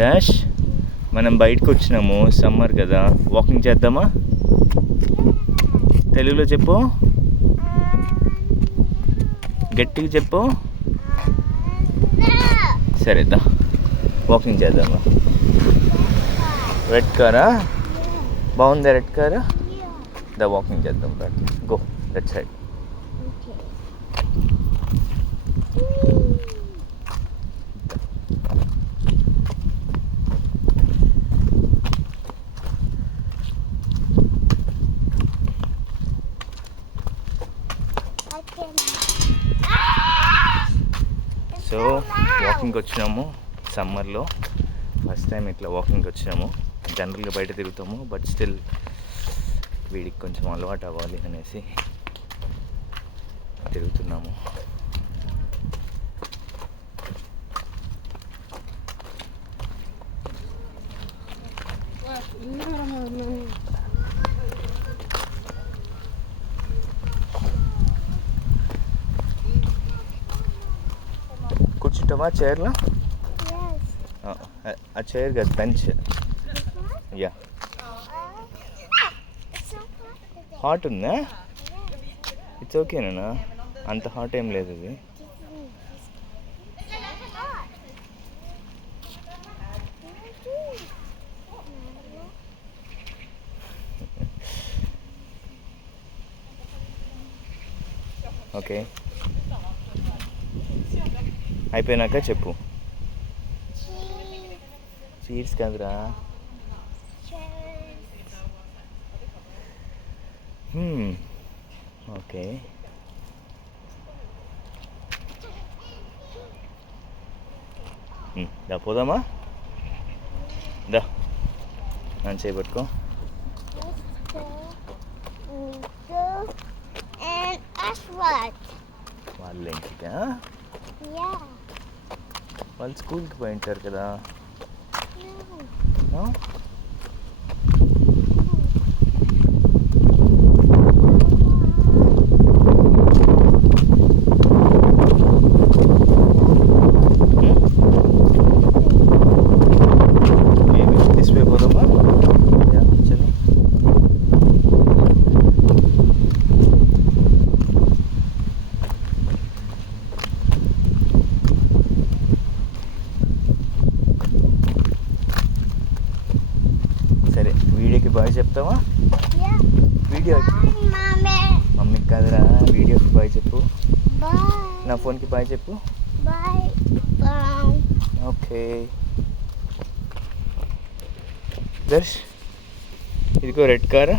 డాష్ మనం బయటకు వచ్చినాము, సమ్మర్ కదా, వాకింగ్ చేద్దామా? తెలుగులో చెప్పు, గట్టిగా చెప్పు. సరేదా, వాకింగ్ చేద్దామా? రెడ్ కారా బాగుందా? రెడ్ కారా దా, వాకింగ్ చేద్దాం. Go let's side. సో వాకింగ్కి వచ్చినాము సమ్మర్లో, ఫస్ట్ టైం ఇట్లా వాకింగ్కి వచ్చినాము. జనరల్గా బయట తిరుగుతాము, బట్ స్టిల్ వీడికి కొంచెం అలవాటు అవ్వాలి అనేసి తిరుగుతున్నాము. కూర్చుంటావా చైర్లో? ఆ చైర్ కదా, బెంచ్. యా, హాట్ ఉందా? ఇట్స్ ఓకేనా? అంత హాట్ ఏం లేదు అది. ఓకే, అయిపోయినాక చెప్పు. చీర్స్ కాదురా. ఓకే, దా పోదామా? దా, నన్ను చేపట్టుకో. వాళ్ళ ఇంటికా? వాళ్ళు స్కూల్కి పోయి ఉంటారు కదా. సరే, వీడియోకి బాయ్ చెప్తావా? వీడియో మమ్మీకి కాదురా, వీడియోకి బాయ్ చెప్పు. నా ఫోన్కి బాయ్ చెప్పు. ఓకే దర్శ్, ఇదిగో రెడ్ కార్.